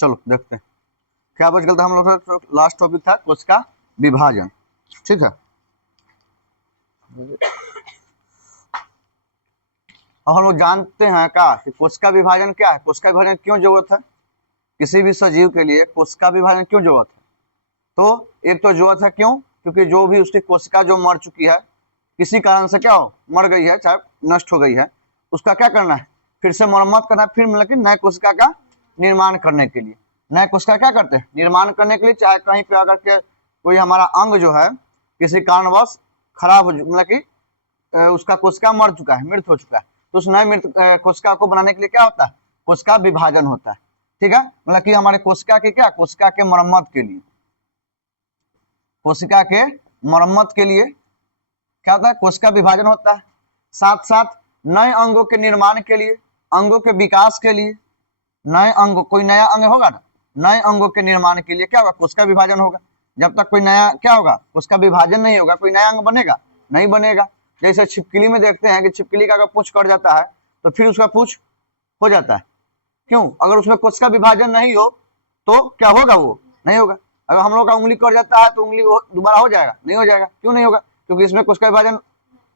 चलो देखते हैं क्या बच गया था हम लोग का। लास्ट टॉपिक था कोशिका विभाजन। ठीक है, अब हम लोग जानते हैं क्या कि कोशिका विभाजन क्या है, कोशिका विभाजन क्यों जरूरत है, किसी भी सजीव के लिए कोशिका विभाजन क्यों जरूरत है। तो एक तो जरूरत है क्यों, क्योंकि जो भी उसकी कोशिका जो मर चुकी है, किसी कारण से क्या हो मर गई है, चाहे नष्ट हो गई है, उसका क्या करना है, फिर से मरम्मत करना है, फिर मतलब कि नए कोशिका का निर्माण करने के लिए। नए कोशिका क्या करते हैं, निर्माण करने के लिए। चाहे कहीं पे अगर के कोई हमारा अंग जो है किसी कारणवश खराब हो, मतलब कि उसका कोशिका मर चुका है, मृत हो चुका है, तो उस नए मृत कोशिका को बनाने के लिए क्या होता है, कोशिका विभाजन होता है। ठीक है, मतलब कि हमारे कोशिका के क्या, कोशिका के मरम्मत के लिए, कोशिका के मरम्मत के लिए क्या होता है, कोशिका विभाजन होता है। साथ साथ नए अंगों के निर्माण के लिए, अंगों के विकास के लिए, नए अंग, कोई नया अंग होगा ना, नए अंगों के निर्माण के लिए क्या होगा, कोशिका विभाजन होगा। जब तक कोई नया क्या होगा, कोशिका विभाजन नहीं होगा, कोई नया अंग बनेगा नहीं बनेगा। जैसे छिपकली में देखते हैं कि छिपकली का अगर पूंछ कट जाता है तो फिर उसका पूंछ हो जाता है, क्यों, अगर उसमें कोशिका विभाजन नहीं हो तो क्या होगा, वो नहीं होगा। अगर हम लोग का उंगली कट जाता है तो उंगली दोबारा हो जाएगा, नहीं हो जाएगा, क्यों नहीं होगा, क्योंकि इसमें कोशिका विभाजन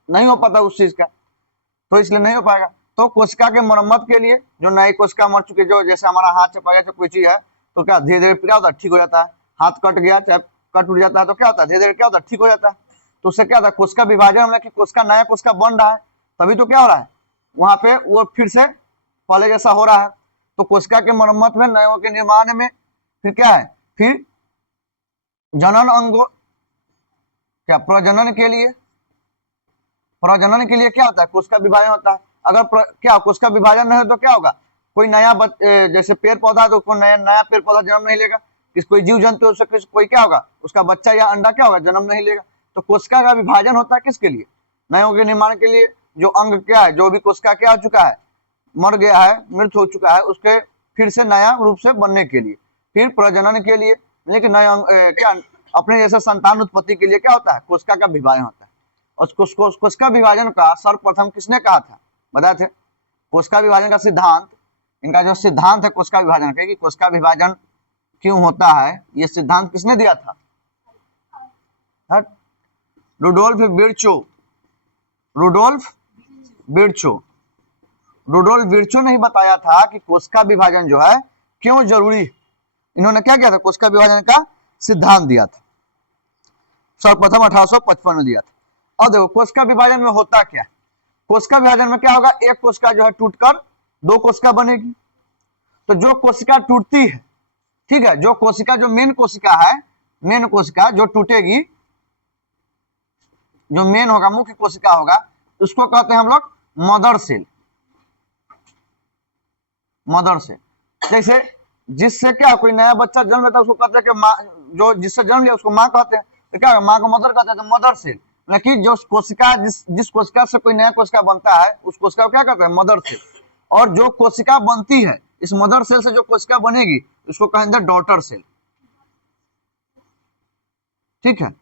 नहीं हो पाता उस चीज का, तो इसलिए नहीं हो पाएगा। तो कोशिका के मरम्मत के लिए जो नई कोशिका मर चुकी, जो जैसे हमारा हाथ चपा गया, कोई चीज है तो क्या धीरे धीरे क्या होता है, ठीक हो जाता है। हाथ कट गया, चाहे कट उठ जाता है तो क्या होता है, धीरे धीरे क्या होता है, ठीक हो जाता है। तो उससे क्या होता है, कोशिका विभाजन, मतलब कि कोशिका नया कोशिका बन रहा है, तभी तो क्या हो रहा है, वहां पे वो फिर से पहले जैसा हो रहा है। तो कोशिका के मरम्मत में, नयों के निर्माण में, फिर क्या है, फिर जनन अंगों, क्या प्रजनन के लिए, प्रजनन के लिए क्या होता है, कोशिका विभाजन होता है। अगर क्या कोशिका विभाजन नहीं हो तो क्या होगा, कोई नया जैसे पेड़ पौधा, तो कोई नया नया पेड़ पौधा जन्म नहीं लेगा, किस कोई जीव जंतु हो सके, कोई क्या होगा, उसका बच्चा या अंडा क्या होगा, जन्म नहीं लेगा। तो कोशिका का विभाजन होता है किसके लिए, नयों के निर्माण के लिए। जो अंग क्या है, जो भी कोशिका क्या हो चुका है, मर गया है, मृत हो चुका है, उसके फिर से नया रूप से बनने के लिए। फिर प्रजनन के लिए, लेकिन नए क्या अपने जैसे संतान उत्पत्ति के लिए क्या होता है, कोशिका का विभाजन होता है। और कोशिका विभाजन का सर्वप्रथम किसने कहा था, बताए थे। कोशिका विभाजन का सिद्धांत, इनका जो सिद्धांत है कोशिका विभाजन का, कि कोशिका विभाजन क्यों होता है, ये सिद्धांत किसने दिया था, Rudolf Virchow, Rudolf Virchow, Rudolf Virchow ने ही बताया था कि कोशिका विभाजन जो है क्यों जरूरी। इन्होंने क्या किया था, कोशिका विभाजन का सिद्धांत दिया था, सर्वप्रथम 1855 में दिया था। और देखो कोशिका विभाजन में होता क्या, कोशिका विभाजन में क्या होगा, एक कोशिका जो है टूटकर दो कोशिका बनेगी। तो जो कोशिका टूटती है, ठीक है, जो कोशिका, जो मेन कोशिका है, मेन कोशिका जो टूटेगी, जो मेन होगा, मुख्य कोशिका होगा, उसको कहते हैं हम लोग मदर सेल, मदर सेल। जैसे जिससे क्या कोई नया बच्चा जन्म लेता है उसको कहते हैं कि माँ, जो जिससे जन्म लिया उसको माँ कहते हैं, तो क्या माँ को मदर कहते हैं, तो मदर सेल। लेकिन जो कोशिका, जिस कोशिका से कोई नया कोशिका बनता है, उस कोशिका को क्या कहते हैं, मदर सेल। और जो कोशिका बनती है, इस मदर सेल से जो कोशिका बनेगी उसको कहेंगे डॉटर सेल। ठीक है,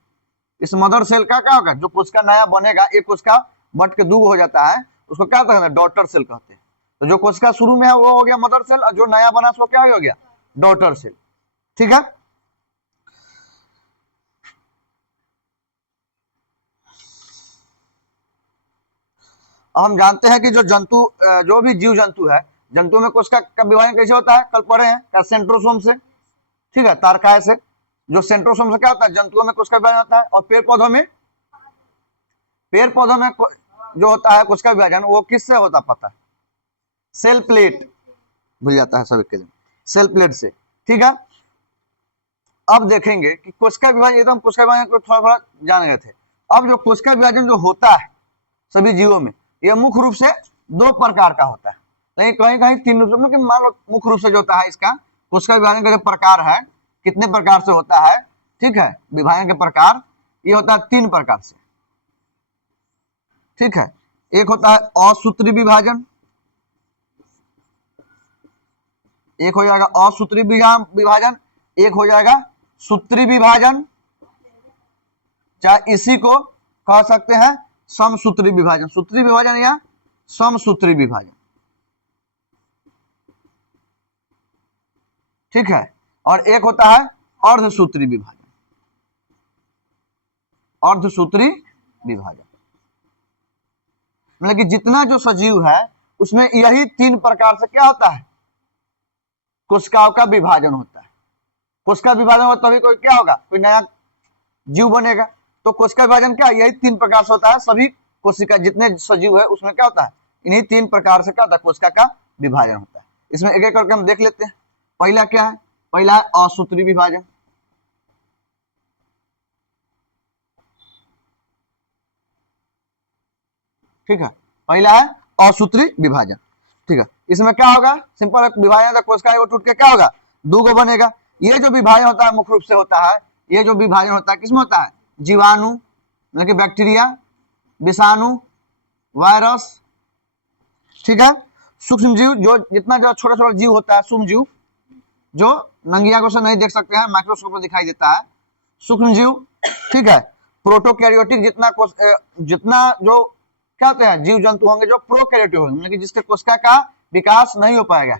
इस मदर सेल का क्या होगा, जो कोशिका नया बनेगा, एक कोशिका बट के दो हो जाता है, उसको क्या कहते हैं, डॉटर सेल कहते हैं। तो जो कोशिका शुरू में है वो हो गया मदर सेल, और जो नया बना उसको क्या हो गया, डॉटर सेल। ठीक है, हम जानते हैं कि जो जंतु, जो भी जीव जंतु है, जंतु में कोशिका का विभाजन कैसे होता है, कल पढ़े हैं, सेंट्रोसोम से, ठीक है, तारकाय से। जो सेंट्रोसोम से क्या होता है, जंतुओं में कोशिका विभाजन होता है। और पेड़ पौधों में, पेड़ पौधों में जो होता है कोशिका विभाजन, वो किससे होता पता है, सेल प्लेट, भूल जाता है सभी के दिन, सेल प्लेट से। ठीक है, अब देखेंगे कि कोशिका विभाजन, एकदम कोशिका विभाजन को थोड़ा थोड़ा जान गए थे। अब जो कोशिका विभाजन जो होता है सभी जीवों में, यह मुख्य रूप से दो प्रकार का होता है, लेकिन कहीं कहीं तीन रूप से, लेकिन मान लो मुख्य रूप से जो होता है इसका कोशिका विभाजन का जो प्रकार है, कितने प्रकार से होता है, ठीक है, विभाजन के प्रकार, ये होता है तीन प्रकार से। ठीक है, एक होता है असूत्री विभाजन, एक हो जाएगा असूत्री विभाजन, एक हो जाएगा सूत्री विभाजन, चाहे इसी को कह सकते हैं समसूत्री विभाजन, सूत्री विभाजन या समसूत्री विभाजन। ठीक है, और एक होता है अर्धसूत्री विभाजन। अर्धसूत्री विभाजन मतलब कि जितना जो सजीव है उसमें यही 3 प्रकार से क्या होता है, कोशिकाओं का विभाजन होता है। कोशिका विभाजन होता तभी कोई क्या होगा, कोई नया जीव बनेगा। तो कोशिका विभाजन क्या, यही 3 प्रकार से होता है। सभी कोशिका जितने सजीव है उसमें क्या होता है, इन्हीं 3 प्रकार से क्या होता है, कोशिका का विभाजन होता है। इसमें एक एक करके हम देख लेते हैं। पहला क्या है, पहला है असूत्री विभाजन। ठीक है, पहला है असूत्री विभाजन। ठीक है, इसमें क्या होगा, सिंपल विभाजन कोशिका वो टूट के क्या होगा, 2 गो बनेगा। ये जो विभाजन होता है मुख्य रूप से होता है, ये जो विभाजन होता है किसमें होता है, जीवाणु मतलब कि बैक्टीरिया, विषाणु, वायरस। ठीक है, सूक्ष्म जीव जो जितना जो छोटा छोटा जीव होता है, सूक्ष्म जीव जो नंगी आंखों से नहीं देख सकते हैं, माइक्रोस्कोप में दिखाई देता है, सूक्ष्म जीव। ठीक है, प्रोटोकैरियोटिक जितना जो क्या होते हैं जीव जंतु होंगे जो प्रोकैरियोटिक होंगे मतलब कि जिसके कोशिका का विकास नहीं हो पाएगा,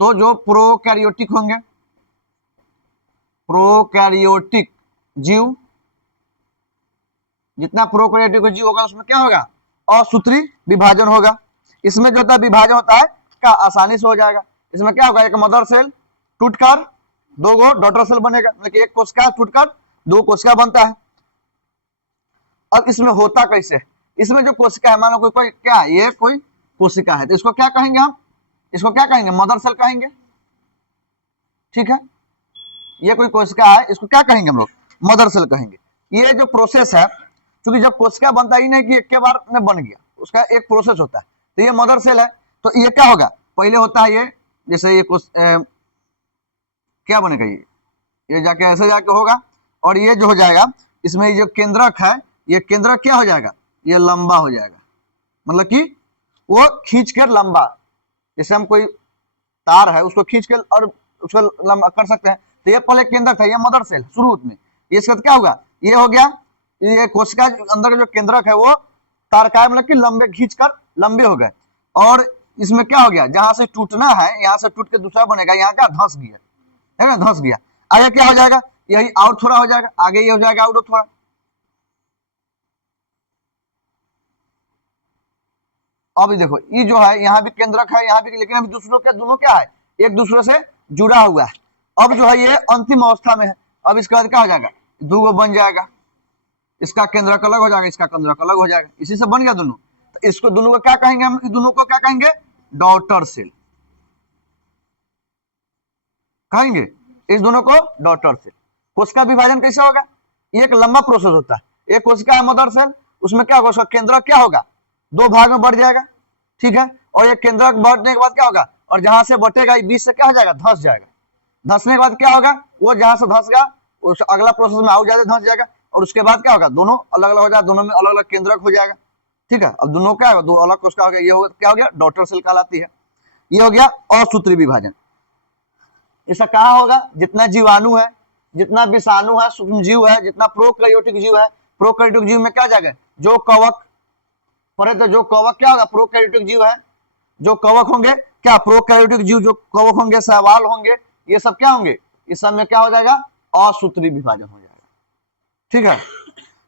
तो जो प्रोकैरियोटिक होंगे, प्रोकैरियोटिक जीव, जितना प्रोकैरियोटिक जीव होगा उसमें क्या होगा, असूत्री विभाजन होगा। इसमें जो होता है विभाजन होता है क्या आसानी से हो जाएगा। इसमें क्या होगा, एक मदर सेल टूटकर 2 गो डॉटर सेल बनेगा मतलब कि एक कोशिका टूटकर 2 कोशिका बनता है। अब इसमें होता कैसे, इसमें जो कोशिका है, मान लो कोई क्या है, ये कोई कोशिका है, तो इसको क्या कहेंगे हम, इसको क्या कहेंगे, मदर सेल कहेंगे। ठीक है, ये कोई कोशिका है, इसको क्या कहेंगे हम लोग, मदर सेल कहेंगे। ये जो प्रोसेस है, क्योंकि जब कोशिका बनता ही नहीं कि एक के बार में बन गया, उसका एक प्रोसेस होता है। तो ये मदर सेल है, तो ये क्या होगा, पहले होता है ये, जैसे ये क्या बनेगा, ये जाके ऐसे जाके होगा, और ये जो हो जाएगा, इसमें ये जो केंद्रक है, ये केंद्रक क्या हो जाएगा, ये लंबा हो जाएगा, मतलब कि वो खींच कर लंबा, जैसे हम कोई तार है उसको खींच कर और उसको लंबा कर सकते हैं। तो ये पहले केंद्रक था, ये मदर सेल शुरू में, ये इसका क्या होगा, ये हो गया, ये कोशिका अंदर का जो केंद्रक है वो तारकाय मतलब कि लंबे खींच कर लंबे हो गए। और इसमें क्या हो गया, जहां से टूटना है यहाँ से टूट के दूसरा बनेगा, यहाँ का धंस गया है ना, धंस गया। आगे क्या हो जाएगा, यही और थोड़ा हो जाएगा, आगे ये हो जाएगा और थोड़ा। अभी देखो ये जो है यहाँ भी केंद्रक है, यहाँ भी, लेकिन अभी दूसरों क्या, दोनों क्या है, एक दूसरे से जुड़ा हुआ है। अब जो है ये अंतिम अवस्था में है। अब इसके बाद क्या हो जाएगा, 2 गो बन जाएगा, इसका केंद्रक अलग हो जाएगा, इसका केंद्रक अलग हो जाएगा, इसी से बन गया दोनों। तो इसको दोनों को क्या कहेंगे हम, दोनों को क्या कहेंगे, डॉटर सेल कहेंगे, इस दोनों को डॉटर सेल। कोशिका विभाजन कैसे होगा, ये एक लंबा प्रोसेस होता है। एक कोशिका है मदर सेल, उसमें क्या होगा, उसका केंद्रक क्या होगा, 2 भाग में बढ़ जाएगा। ठीक है, और ये केंद्रक बढ़ने के बाद क्या होगा, और जहां से बटेगा बीच से क्या हो जाएगा, धंस जाएगा। धंसने के बाद क्या होगा, वो जहां से धंस गया उस अगला प्रोसेस में और ज्यादा धंस जाएगा, और उसके बाद क्या होगा, दोनों अलग अलग हो जाएगा, दोनों में अलग अलग केंद्रक हो जाएगा। ठीक है, अब दोनों क्या होगा, 2 अलग कोशिका हो गया, ये क्या हो गया, डॉटर सेल कहलाती है। ये हो गया असूत्री विभाजन। इसका कहाँ होगा, जितना जीवाणु है, जितना विषाणु है, सूक्ष्म जीव है, जितना प्रोकैरियोटिक जीव है, प्रोकैरियोटिक जीव में क्या जाएगा, जो कवक पढ़े तो जो कवक क्या होगा, प्रोकैरियोटिक जीव है, जो कवक होंगे क्या, प्रोकैरियोटिक जीव जो कवक होंगे, शैवाल होंगे, ये सब क्या होंगे, इस सब में क्या हो जाएगा, असूत्री विभाजन हो जाएगा। ठीक है,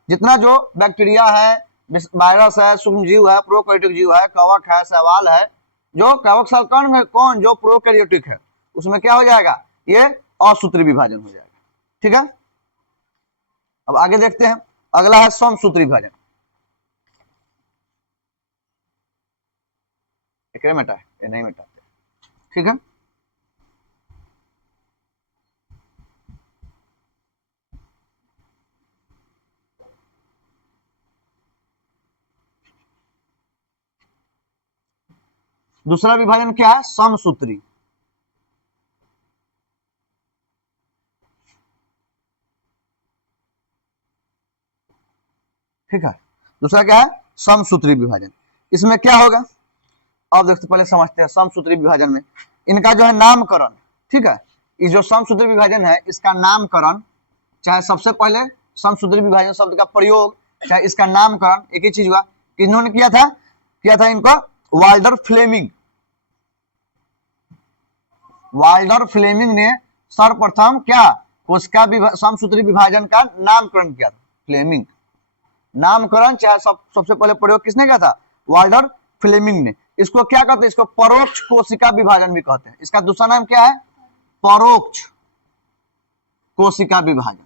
जितना जो बैक्टीरिया है, वायरस है, सूक्ष्म जीव है, प्रोकैरियोटिक जीव है, कवक है, शैवाल है, जो कवक साल कौन जो प्रोकैरियोटिक है, उसमें क्या हो जाएगा, ये असूत्री विभाजन हो जाएगा। ठीक है, अब आगे देखते हैं, अगला है समसूत्री विभाजन। मिटा है, ये नहीं मिटाते। ठीक है, दूसरा विभाजन क्या है, समसूत्री। ठीक है, दूसरा क्या है, समसूत्री विभाजन। इसमें क्या होगा, अब देखते पहले समझते हैं समसूत्री विभाजन में इनका जो है नामकरण। ठीक है, ये जो समसूत्री विभाजन है इसका नामकरण, चाहे सबसे पहले समसूत्री विभाजन शब्द का प्रयोग, चाहे इसका नामकरण, एक ही चीज हुआ, किन्होंने किया था इनको, वाल्डर फ्लेमिंग। वाल्डर फ्लेमिंग ने सर्वप्रथम क्या कोशिका समसूत्री विभाजन का नामकरण किया था? फ्लेमिंग। नामकरण चाहे सबसे पहले प्रयोग किसने किया था? वाल्टर फ्लेमिंग ने। इसको क्या कहते हैं? इसको परोक्ष कोशिका विभाजन भी कहते हैं। इसका दूसरा नाम क्या है? परोक्ष कोशिका विभाजन।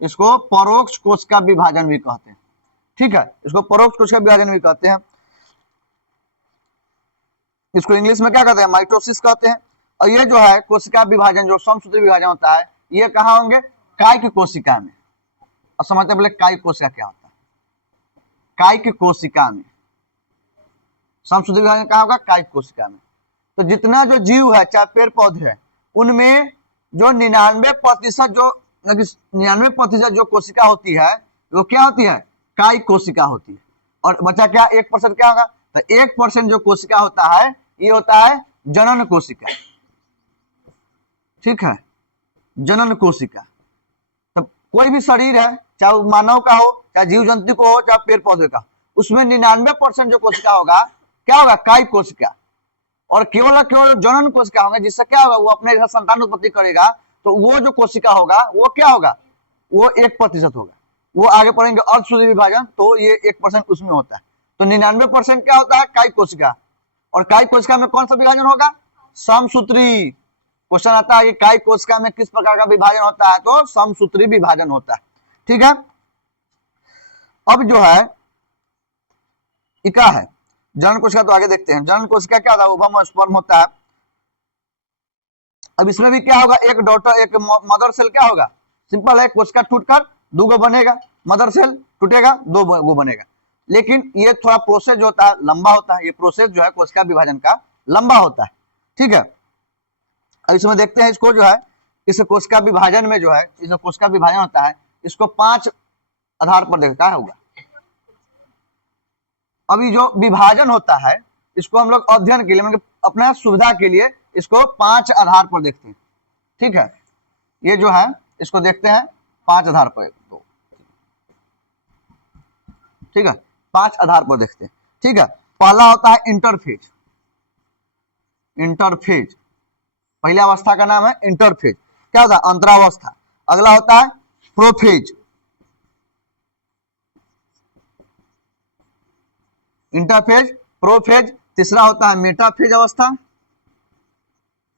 इसको परोक्ष कोशिका विभाजन भी कहते हैं। ठीक है, इसको परोक्ष कोशिका विभाजन भी कहते हैं। इसको इंग्लिश में क्या कहते हैं? माइटोसिस कहते हैं। और ये जो है कोशिका विभाजन, जो समसूत्री विभाजन होता है, ये कहाँ होंगे? काय की कोशिका में। और समझते बोले काय कोशिका क्या होता है? काय की कोशिका में समसूत्री विभाजन कहाँ होगा? काय की कोशिका में। तो जितना जो जीव है, चाहे पेड़ पौधे है, उनमें जो 99% जो कोशिका होती है वो क्या होती है? काय कोशिका होती है। और बचा क्या? 1% क्या होगा? तो 1% जो कोशिका होता है ये होता है जनन कोशिका। ठीक है, जनन कोशिका। तो कोई भी शरीर है, चाहे वो मानव का हो, चाहे जीव जंतु को हो, चाहे पेड़ पौधे का, उसमें 99% जो कोशिका होगा क्या होगा? काय कोशिका। और केवल जनन कोशिका होंगे, जिससे क्या होगा? वो अपने जैसा संतान उत्पत्ति करेगा। तो वो जो कोशिका होगा वो क्या होगा? वो 1% होगा। वो आगे पढ़ेंगे अर्धसूत्री विभाजन, तो ये 1% उसमें होता है। तो 99% क्या होता है? काय कोशिका। और काय कोशिका में कौन सा विभाजन होगा? समसूत्री। क्वेश्चन आता है कि काय कोशिका में किस प्रकार का विभाजन होता है? तो समसूत्री विभाजन होता है। ठीक है, अब जो है इका है जनन कोशिका, तो आगे देखते हैं। जनन कोशिका क्या होता है? ओवम और स्पर्म होता है। अब इसमें भी क्या होगा? एक डॉटर, एक मदर सेल क्या होगा? सिंपल है, कोशिका टूटकर दो गो बनेगा, मदर सेल टूटेगा दो गो बनेगा। लेकिन ये थोड़ा प्रोसेस जो होता है लंबा होता है। ये प्रोसेस जो है कोशिका विभाजन का लंबा होता है। ठीक है, अब इसमें देखते हैं इसको जो है, इस कोशिका विभाजन में जो है, इस कोशिका विभाजन होता है, इसको 5 आधार पर देखता होगा। अभी जो विभाजन होता है इसको हम लोग अध्ययन के लिए, मतलब अपना सुविधा के लिए, इसको 5 आधार पर देखते हैं। ठीक है, ये जो है इसको देखते हैं 5 आधार पर। ठीक है, 5 आधार पर देखते हैं। ठीक है, पहला होता है इंटरफेज। इंटरफेज पहली अवस्था का नाम है इंटरफेज। क्या होता है? अंतरावस्था। अगला होता है प्रोफेज। Interphase, prophase. तीसरा होता है मेटाफेज अवस्था।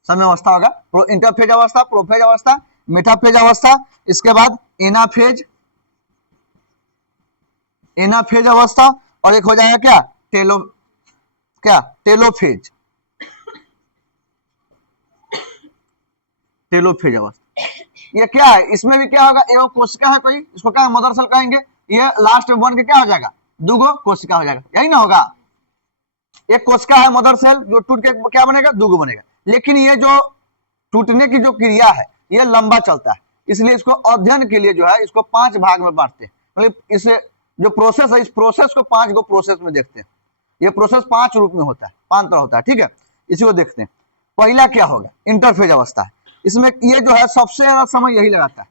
समय अवस्था होगा इंटरफेज अवस्था, प्रोफेज अवस्था, मेटाफेज अवस्था। इसके बाद एनाफेज, एनाफेज अवस्था। और एक हो जाएगा क्या? टेलोफेज। टेलोफेज अवस्था। ये क्या है? इसमें भी क्या होगा? एक कोशिका है कोई, इसको क्या मदर सेल कहेंगे। ये लास्ट में बन के क्या हो जाएगा? दुगो कोशिका हो जाएगा। यही ना होगा? एक कोशिका है मदर सेल, जो टूट के क्या बनेगा? दुगो बनेगा। लेकिन ये जो टूटने की जो क्रिया है ये लंबा चलता है, इसलिए इसको अध्ययन के लिए जो है इसको 5 भाग में बांटते हैं। मतलब इसे जो प्रोसेस है, इस प्रोसेस को 5 गो प्रोसेस में देखते हैं। ये प्रोसेस 5 रूप में होता है, 5 तरह होता है। ठीक है, इसी को देखते हैं। पहला क्या होगा? इंटरफेज अवस्था है। इसमें ये जो है सबसे ज्यादा समय यही लगाता है।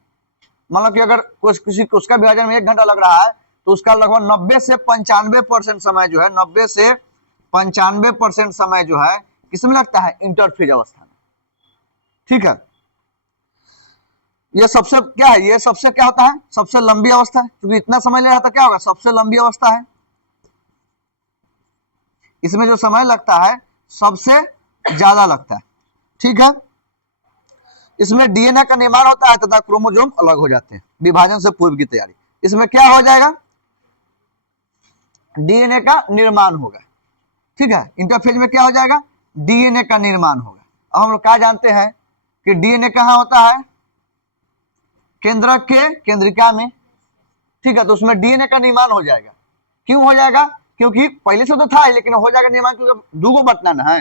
मतलब कि अगर किसी उसका विभाजन में 1 घंटा लग रहा है तो उसका लगभग 90 से 95% समय जो है, 90 से 95% समय जो है किसमें लगता है? इंटरफेज अवस्था में। ठीक है, ये सबसे क्या है? ये सबसे क्या होता है? सबसे लंबी अवस्था है, क्योंकि इतना समय ले रहा था। क्या होगा? सबसे लंबी अवस्था है। इसमें जो समय लगता है सबसे ज्यादा लगता है। ठीक है, इसमें डीएनए का निर्माण होता है तथा क्रोमोसोम अलग हो जाते हैं। विभाजन से पूर्व की तैयारी। इसमें क्या हो जाएगा? डीएनए का निर्माण होगा। ठीक है, इंटरफेज में क्या हो जाएगा? डीएनए का निर्माण होगा। अब हम लोग क्या जानते हैं कि डीएनए कहाँ होता है? केंद्रक के केंद्रिका में। ठीक है, तो उसमें डीएनए का निर्माण हो जाएगा। क्यों हो जाएगा? क्योंकि पहले से तो था लेकिन हो जाएगा निर्माण, क्योंकि दुगो बटन है,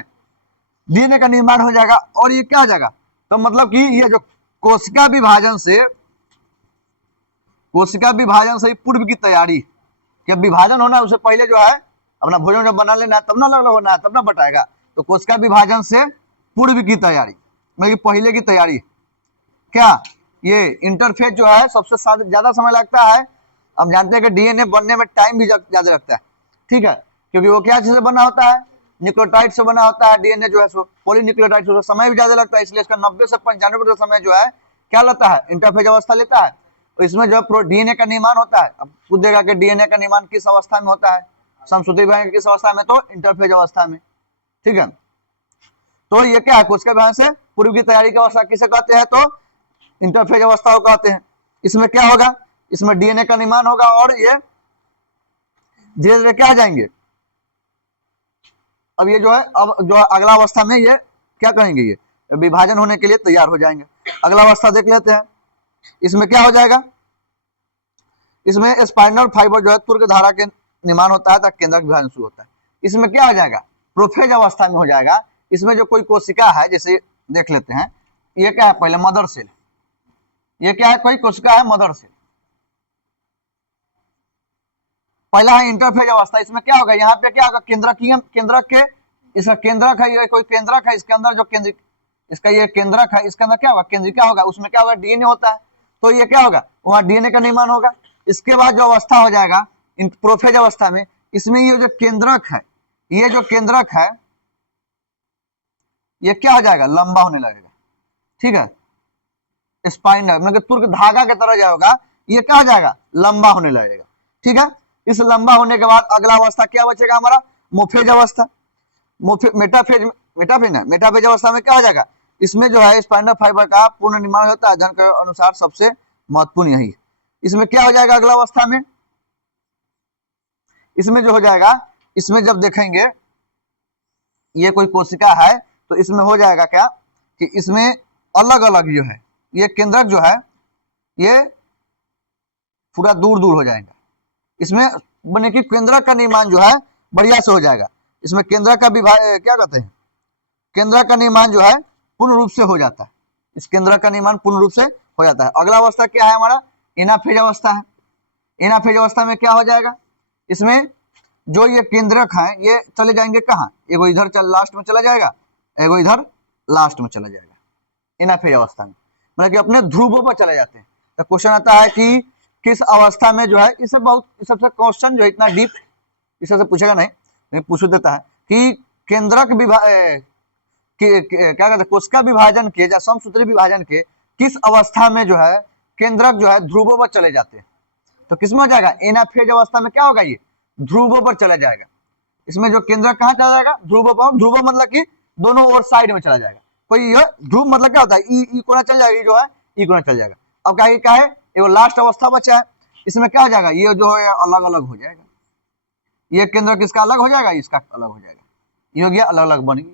डीएनए का निर्माण हो जाएगा। और ये क्या हो जाएगा? तो मतलब कि ये जो कोशिका विभाजन से पूर्व की तैयारी, कि विभाजन होना उससे पहले जो है अपना भोजन जब बना लेना, तब ना अलग होना है, तब ना बटाएगा। तो कोशिका विभाजन से पूर्व की तैयारी, मतलब पहले की तैयारी। क्या ये इंटरफेज जो है सबसे ज्यादा समय लगता है। हम जानते हैं कि डीएनए बनने में टाइम भी ज्यादा लगता है। ठीक है, क्योंकि वो क्या चीज से बना होता है? न्यूक्लियोटाइड से बना होता है डीएनए जो है सो पॉलीन्यूक्लियोटाइड से, समय भी ज्यादा लगता है, इसलिए इसका 90 से 95% समय जो है क्या लेता है, इंटरफेज अवस्था लेता है। तो इसमें जो डीएनए का निर्माण होता है, अब खुद देखा कि डीएनए का निर्माण किस अवस्था में होता है, समसूत्री विभाजन किस अवस्था में, तो इंटरफेज अवस्था में। ठीक है, तो ये क्या है, कोशिका विभाजन से पूर्व की तैयारी की अवस्था किसे कहते हैं, तो इंटरफेज अवस्था को कहते हैं। इसमें क्या होगा, इसमें डीएनए का निर्माण होगा और ये धीरे धीरे क्या आ जाएंगे, अब ये जो है अब जो अगला अवस्था में ये क्या कहेंगे, ये विभाजन होने के लिए तैयार हो जाएंगे। अगला अवस्था देख लेते हैं, इसमें क्या हो जाएगा, इसमें स्पाइनल फाइबर जो है तुर्क धारा के निर्माण होता है, तक केंद्रक विभाजन शुरू होता है। इसमें क्या हो जाएगा, प्रोफेज अवस्था में हो जाएगा। इसमें जो कोई कोशिका है, जैसे देख लेते हैं, ये क्या है, पहले मदर सेल, ये क्या है, कोई कोशिका है मदर सेल, पहला है इंटरफेज अवस्था। इसमें क्या होगा, यहाँ पे क्या होगा, केंद्रक के, इसका केंद्रक है, ये कोई केंद्रक है, इसके अंदर जो केंद्र, इसका ये केंद्रक है, इसके अंदर क्या होगा, केंद्रिका होगा, उसमें क्या होगा, डीएनए होता है, तो ये क्या होगा, वहां डीएनए का निर्माण होगा। इसके बाद जो अवस्था हो जाएगा प्रोफेज अवस्था में, इसमें ये जो केंद्रक है, ये जो केंद्रक है ये क्या हो जाएगा, लंबा होने लगेगा। ठीक है, स्पाइनल मतलब तुर्क धागा की तरह जाएगा, ये क्या हो जाएगा, लंबा होने लगेगा। ठीक है, इस लंबा होने के बाद अगला अवस्था क्या बचेगा हमारा, मोफेज अवस्था। मेटाफेज अवस्था में क्या हो जाएगा, इसमें जो है स्पाइनल फाइबर का पूर्ण निर्माण होता है, अध्ययन के अनुसार सबसे महत्वपूर्ण यही है। इसमें क्या हो जाएगा अगला अवस्था में, इसमें जो हो जाएगा, इसमें जब देखेंगे ये कोई कोशिका है, तो इसमें हो जाएगा क्या कि इसमें अलग अलग जो है ये केंद्रक जो है ये पूरा दूर दूर हो जाएगा। इसमें बने कि केंद्रक का निर्माण जो है बढ़िया से हो जाएगा। इसमें केंद्रक का क्या कहते हैं, केंद्रक का निर्माण जो है पूर्ण रूप से हो जाता है, इस केंद्रक का निर्माण पूर्ण रूप से हो जाता है। अगला अवस्था क्या है हमारा, एनाफेज अवस्था है। एनाफेज अवस्था में क्या हो जाएगा, इसमें जो ये केंद्रक है ये चले जाएंगे कहाँ, एगो इधर लास्ट में चला जाएगा, एगो इधर लास्ट में चला जाएगा। एनाफेज अवस्था में मतलब कि अपने ध्रुवों पर चले जाते हैं। तो क्वेश्चन आता है कि किस अवस्था में जो है, इसे बहुत सबसे क्वेश्चन जो है इतना डीप इससे पूछेगा नहीं, पूछ देता है कि केंद्रक क्या कहते हैं, कोशिका विभाजन के या समसूत्री विभाजन के किस अवस्था में जो है केंद्रक जो है ध्रुवों पर चले जाते हैं। तो किसमें हो जाएगा, एनाफेज अवस्था में क्या होगा, ये ध्रुवों पर चला जाएगा। इसमें जो केंद्रक कहाँ चला जाएगा, ध्रुवों पर। ध्रुव मतलब कि दोनों ओर साइड में चला जाएगा। कोई ध्रुव मतलब क्या होता है, ई कोना चल जाएगा, जो है ई कोना चल जाएगा। अब क्या है, ये लास्ट अवस्था बचा है, इसमें क्या हो जाएगा, ये जो है अलग अलग हो जाएगा। ये केंद्र किसका अलग हो जाएगा, इसका अलग हो जाएगा, ये हो गया अलग अलग बन गया।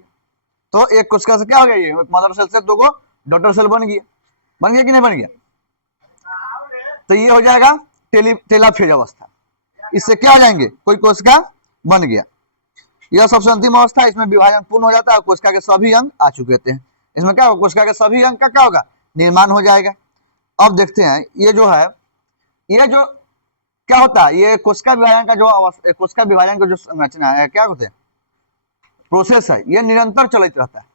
तो एक कोशिका से क्या हो गया, ये मदर सेल से दो गो डॉटर सेल बन गया कि नहीं बन गया। तो ये हो जाएगा टेलोफेज अवस्था। इससे क्या हो जाएंगे, कोई कोशिका बन गया। यह सबसे अंतिम अवस्था है, इसमें विभाजन पूर्ण हो जाता है, कोशिका के सभी अंग आ चुके थे। इसमें क्या होगा, कोशिका के सभी अंग का क्या होगा, निर्माण हो जाएगा। अब देखते हैं ये जो है, ये जो क्या होता है, ये कोशिका विभाजन का जो कोशिका विभाजन का जो संरचना है, क्या होते हैं प्रोसेस है, ये निरंतर चलते रहता है।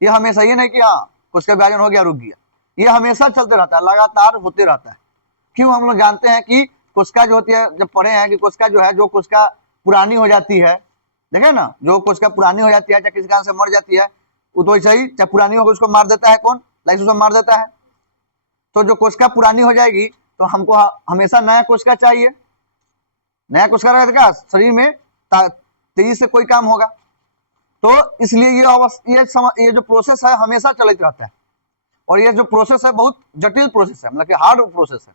ये हमेशा ये नहीं कि हाँ कोशिका विभाजन हो गया रुक गया, ये हमेशा चलते रहता है, लगातार होते रहता है। क्यों, हम लोग जानते हैं कि कोशिका जो होती है, जब पढ़े हैं कि कोशिका जो है, जो कोशिका पुरानी हो जाती है, देखे ना, जो कोशिका पुरानी हो जाती है चाहे किसी कारण से मर जाती है, वो तो ऐसा ही चाहे पुरानी हो उसको मार देता है, कौन, लाइसोसोम मार देता है। तो जो कोशिका पुरानी हो जाएगी तो हमको हमेशा नया कोशिका चाहिए। नया कोशिका रहेगा शरीर में तेजी से कोई काम होगा। तो इसलिए ये जो प्रोसेस है हमेशा चलते रहता है। और ये जो प्रोसेस है बहुत जटिल प्रोसेस है, मतलब कि हार्ड प्रोसेस है।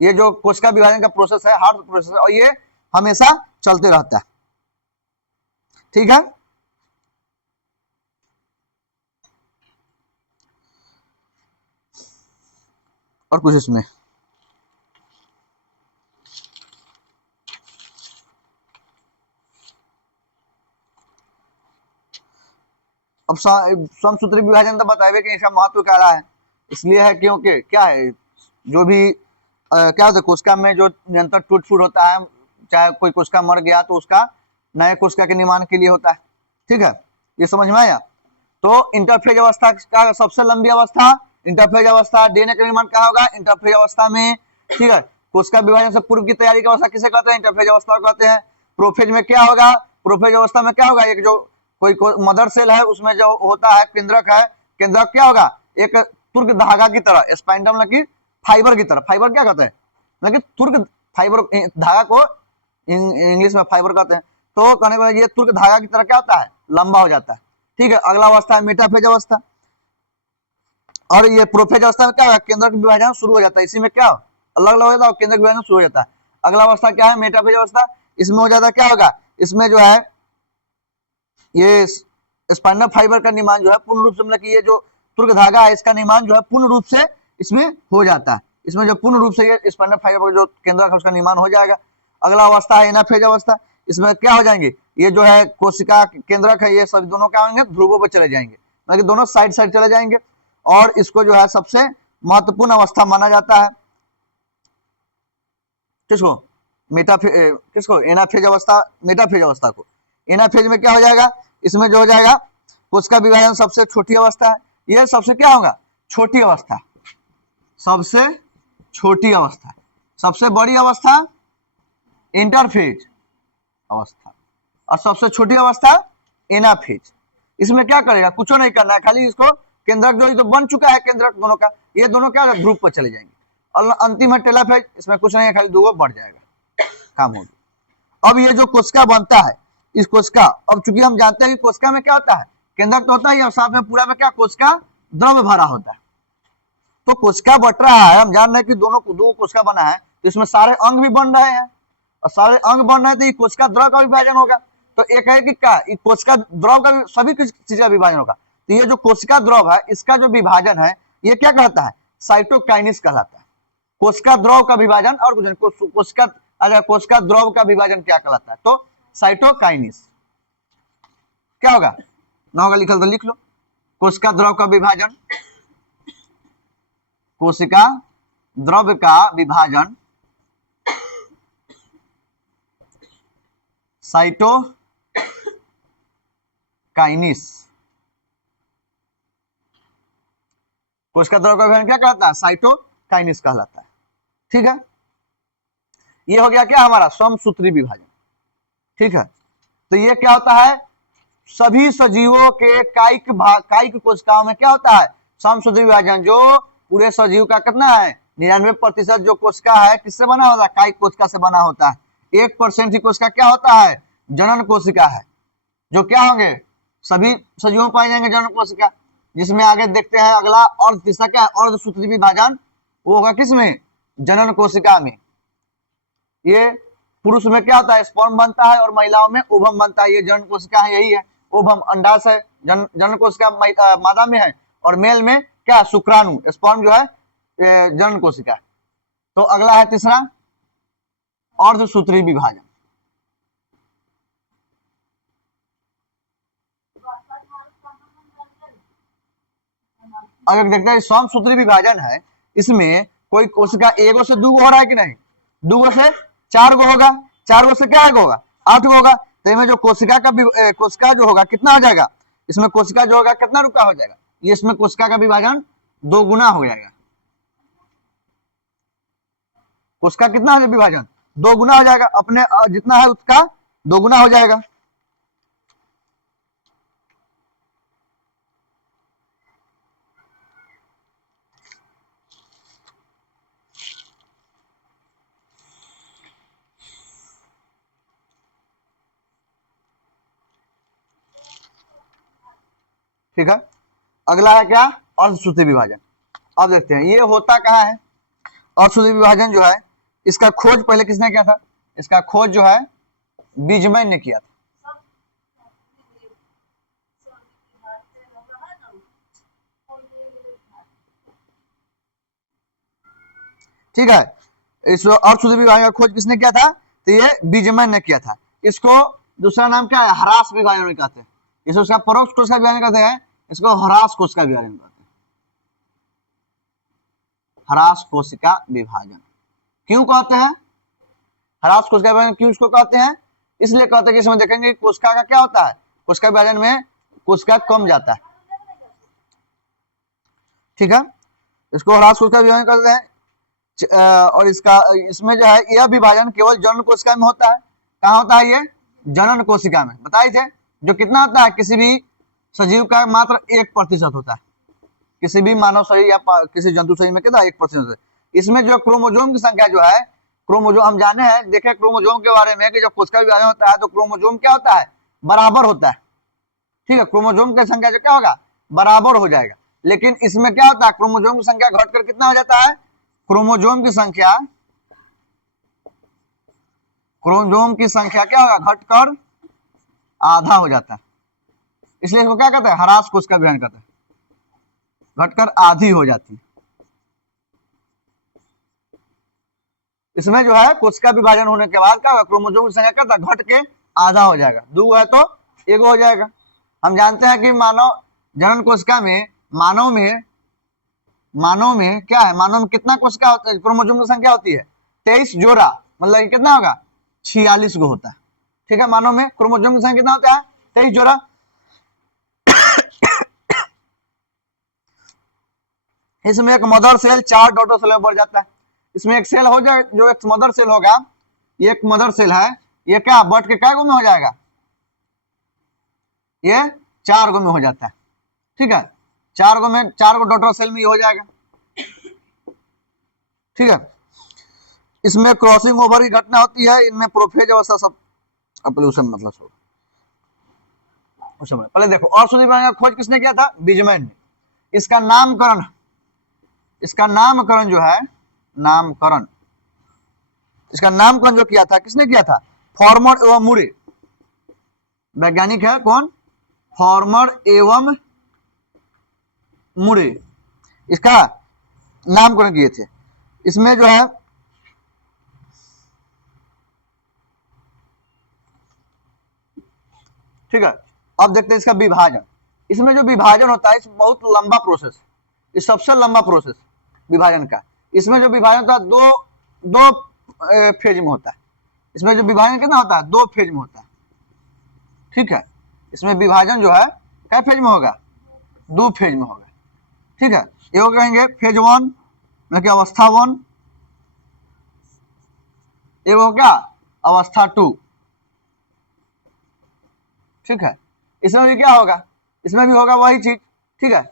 ये जो कोशिका विभाजन का प्रोसेस है हार्ड प्रोसेस है, और ये हमेशा चलते रहता है। ठीक है, और कुछ इसमें अब समसूत्री विभाजन तो बताए कि इसका महत्व क्या रहा है, इसलिए है क्योंकि क्या है, जो भी क्या होता है कोशिका में जो निरंतर टूट फूट होता है, चाहे कोई कोशिका मर गया तो उसका नए कोशिका के निर्माण के लिए होता है। ठीक है, ये समझ में आया। तो इंटरफेज अवस्था का सबसे लंबी अवस्था इंटरफेज अवस्था, डीएनए का निर्माण क्या होगा इंटरफेज अवस्था में। ठीक है, कोशिका विभाजन से पूर्व की तैयारी की अवस्था किसे कहते हैं, इंटरफेज अवस्था कहते हैं। प्रोफेज में क्या होगा, प्रोफेज अवस्था में क्या होगा, एक जो कोई मदर सेल है, उसमें जो होता है केंद्रक है, केंद्रक क्या होगा, एक तुर्क धागा की तरह, स्पाइंडम लगी फाइबर की तरह, फाइबर क्या कहते हैं, मतलब तुर्क फाइबर, धागा को इंग्लिश में फाइबर कहते हैं। तो कहने को ये तुर्क धागा की तरह क्या होता है, लंबा हो जाता है। ठीक है, अगला अवस्था है मेटाफेज अवस्था, और ये प्रोफेज अवस्था में क्या होगा, केंद्रक विभाजन शुरू हो जाता है, इसी में क्या अलग अलग हो जाता है, केंद्रक विभाजन शुरू हो जाता है। अगला अवस्था क्या है, मेटाफेज अवस्था, इसमें हो जाता है क्या होगा, इसमें जो है ये स्पाइनल फाइबर का निर्माण जो है पूर्ण रूप से, मतलब कि ये जो तुर्क धागा है इसका निर्माण जो है पूर्ण रूप से इसमें हो जाता है, इसमें जो पूर्ण रूप से ये स्पाइनल फाइबर जो केंद्रक है उसका निर्माण हो जाएगा। अगला अवस्था है एनाफेज अवस्था, इसमें क्या हो जाएंगे, ये जो है कोशिका केंद्रक है ये सभी दोनों क्या होंगे, ध्रुवों पर चले जाएंगे, मतलब दोनों साइड साइड चले जाएंगे, और इसको जो है सबसे महत्वपूर्ण अवस्था माना जाता है। किसको, किसको, एनाफेज अवस्था, मेटाफेज अवस्था को। एनाफेज में क्या हो जाएगा, इसमें जो हो जाएगा कोशिका विभाजन सबसे छोटी अवस्था है, ये सबसे क्या होगा, छोटी अवस्था, सबसे छोटी अवस्था। सबसे बड़ी अवस्था इंटरफेज अवस्था, और सबसे छोटी अवस्था एनाफेज। इसमें क्या करेगा, कुछ नहीं करना है, खाली इसको केंद्रक जो बन चुका है केंद्रक दोनों का, ये दोनों क्या ग्रुप पर चले जाएंगे। और अंतिम है टेलोफेज, इसमें कुछ नहीं है, खाली दो बढ़ जाएगा, काम हो गया। अब ये जो कोशिका बनता है, इस कोशिका, अब चूंकि हम जानते हैं कि कोशिका में क्या होता है, केंद्रक तो होता है और साथ में पूरा में क्या कोशिका द्रव भरा होता है। तो कोशिका बट रहा है, हम जान रहे हैं कि दोनों दो कोशिका बना है, तो इसमें सारे अंग भी बन रहे हैं, और सारे अंग बन रहे हैं तो ये कोशिका द्रव का विभाजन होगा। तो एक है कि क्या, कोशिका द्रव का सभी चीज का विभाजन होगा। तो ये जो कोशिका द्रव है इसका जो विभाजन है ये क्या कहलाता है, साइटोकाइनेसिस कहलाता है। कोशिका द्रव का विभाजन और कोशिका, अगर कोशिका द्रव का विभाजन क्या कहलाता है, तो साइटोकाइनेसिस। क्या होगा, ना होगा लिखल तो लिख लो, कोशिका द्रव का विभाजन, कोशिका द्रव का विभाजन साइटोकाइनेसिस। कोशिका द्रव का विभाजन क्या कहलाता है, साइटोकाइनेसिस कहलाता है। ठीक है, ये हो गया क्या हमारा समसूत्री विभाजन। ठीक है, तो ये क्या होता है, सभी सजीवों के कायिक कोशिकाओं में क्या होता है, समसूत्री विभाजन। जो पूरे सजीव का कितना है, 99% जो कोशिका है किससे बना होता है, कायिक कोशिका से बना होता है। 1% ही कोशिका क्या होता है, जनन कोशिका है, जो क्या होंगे, सभी सजीवों में पाए जाएंगे जनन कोशिका, जिसमें आगे देखते हैं अगला, और तीसरा क्या है, अर्धसूत्री विभाजन, वो होगा किसमें, जनन कोशिका में। ये पुरुष में क्या होता है, स्पर्म बनता है, और महिलाओं में ओवम बनता है, ये जनन कोशिका है, यही है ओवम, अंडाशय है, जनन कोशिका मादा में है, और मेल में क्या, शुक्राणु, स्पर्म जो है जनन कोशिका। तो अगला है तीसरा अर्धसूत्री विभाजन। अगर देखते हैं समसूत्री विभाजन है, इसमें कोई कोशिका एगो से दूगो हो रहा है कि नहीं, दूगो से चार गो होगा, चार गो से क्या होगा, 8 गो होगा। तो इसमें जो कोशिका जो होगा कितना हो जाएगा, इसमें कोशिका जो होगा कितना रुका हो जाएगा, ये इसमें कोशिका का विभाजन 2 गुना हो जाएगा। कोशिका कितना है विभाजन, 2 गुना हो जाएगा, अपने जितना है उसका 2 गुना हो जाएगा। ठीक है, अगला है क्या, अर्धसूत्री विभाजन। अब देखते हैं ये होता कहाँ है, अर्धसूत्री विभाजन जो है इसका खोज पहले किसने किया था, इसका खोज जो है बीजमैन ने किया था। ठीक है, इस अर्धसूत्री विभाजन का खोज किसने किया था, तो ये बीजमैन ने किया था। इसको दूसरा नाम क्या है, ह्रास विभाजन कहते हैं, इसको उसका परोक्ष कोशिका विभाजन कहते हैं, इसको ह्रास कोशिका विभाजन कहते हैं। ह्रास कोशिका विभाजन क्यों कहते हैं, ह्रास कोशिका विभाजन क्यों इसको कहते हैं, इसलिए कहते हैं कि इसमें देखेंगे कोशिका का क्या होता है, कोशिका विभाजन में कोशिका कम जाता है। ठीक है, इसको ह्रास कोशिका विभाजन कहते हैं। और इसमें जो है यह विभाजन केवल जनन कोशिका में होता है। कहाँ होता है ये, जनन कोशिका में, बताए थे जो कितना होता है, किसी भी सजीव का मात्र 1% होता है, किसी भी मानव शरीर या किसी जंतु शरीर में कितना 1%। इसमें जो क्रोमोजोम की संख्या जो है, क्रोमोजोम हम जाने हैं, देखें क्रोमोजोम के बारे में कि जब कोशिका विभाजन होता है तो क्रोमोजोम क्या होता है, बराबर होता है। ठीक है, क्रोमोजोम की संख्या जो क्या होगा, बराबर हो जाएगा। लेकिन इसमें क्या होता है, क्रोमोजोम की संख्या घटकर कितना हो जाता है, क्रोमोजोम की संख्या क्या होगा, घटकर आधा हो जाता है। इसलिए इसको क्या कहते हैं, ह्रास कोशिका विभाजन कहते हैं, घटकर आधी हो जाती है। इसमें जो है कोशिका विभाजन होने के बाद क्या होगा, क्रोमोजोम की संख्या करता घट के आधा हो जाएगा, 2 है तो 1 हो जाएगा। हम जानते हैं कि मानव जनन कोशिका में मानव में क्या है, मानव में कितना कोशिका होता है, क्रोमोजोम की संख्या होती है 23 जोड़ा, मतलब कितना होगा, 46 गो होता है। ठीक है, मानव में क्रोमोजोम की संख्या कितना होता है, 23 जोड़ा। इसमें एक मदर सेल 4 डॉटर सेल में बढ़ जाता है। इसमें एक सेल हो जाए, जो एक मदर सेल होगा, ये एक मदर सेल है, ये क्या बढ़ के क्या गो में हो जाएगा, ये 4 गो में हो जाता है। ठीक है, 4 गो डॉटर सेल में ये हो जाएगा। ठीक है, इसमें क्रॉसिंग ओवर की घटना होती है, इनमें प्रोफेज अवस्था सब अपल्यूशन मतलब सब। पहले देखो औषधि का खोज किसने किया था, बीजमैन ने। इसका नामकरण जो है, इसका नामकरण जो किया था, किसने किया था, फॉर्मर एवं मुरे, वैज्ञानिक है कौन, फॉर्मर एवं मुरे, इसका नामकरण किए थे। इसमें जो है ठीक है, अब देखते हैं इसका विभाजन। इसमें जो विभाजन होता है, इस बहुत लंबा प्रोसेस, इस सबसे लंबा प्रोसेस विभाजन का। इसमें जो विभाजन होता है दो फेज में होता है। इसमें जो विभाजन कितना होता है, 2 फेज में होता है। ठीक है, इसमें विभाजन जो है क्या फेज में होगा, 2 फेज में होगा। ठीक है, ये हो कहेंगे फेज 1 मतलब अवस्था 1, ये हो क्या अवस्था 2। ठीक है, इसमें भी क्या होगा, इसमें भी होगा वही चीज। ठीक है,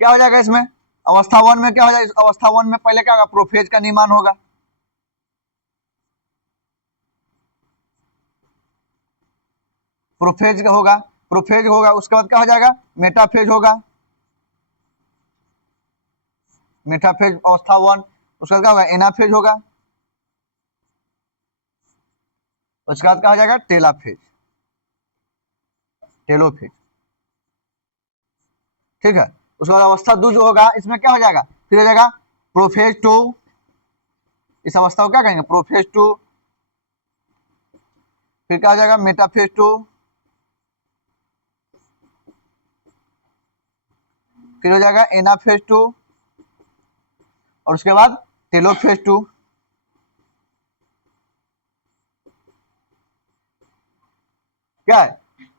क्या हो जाएगा इसमें, अवस्था 1 में क्या हो जाएगा, अवस्था 1 में पहले क्या होगा, प्रोफेज का निर्माण होगा। प्रोफेज होगा, उसके बाद क्या हो जाएगा, मेटाफेज होगा, मेटाफेज अवस्था 1। उसके बाद क्या होगा, एनाफेज होगा, उसके बाद क्या हो जाएगा, टेलोफेज। ठीक है, उसके बाद अवस्था 2 जो होगा, इसमें क्या हो जाएगा, फिर हो जाएगा प्रोफेज 2। इस अवस्था को क्या कहेंगे, प्रोफेज 2। फिर क्या हो जाएगा, मेटाफेज 2। फिर हो जाएगा एनाफेज 2, और उसके बाद टेलोफेज 2। क्या है,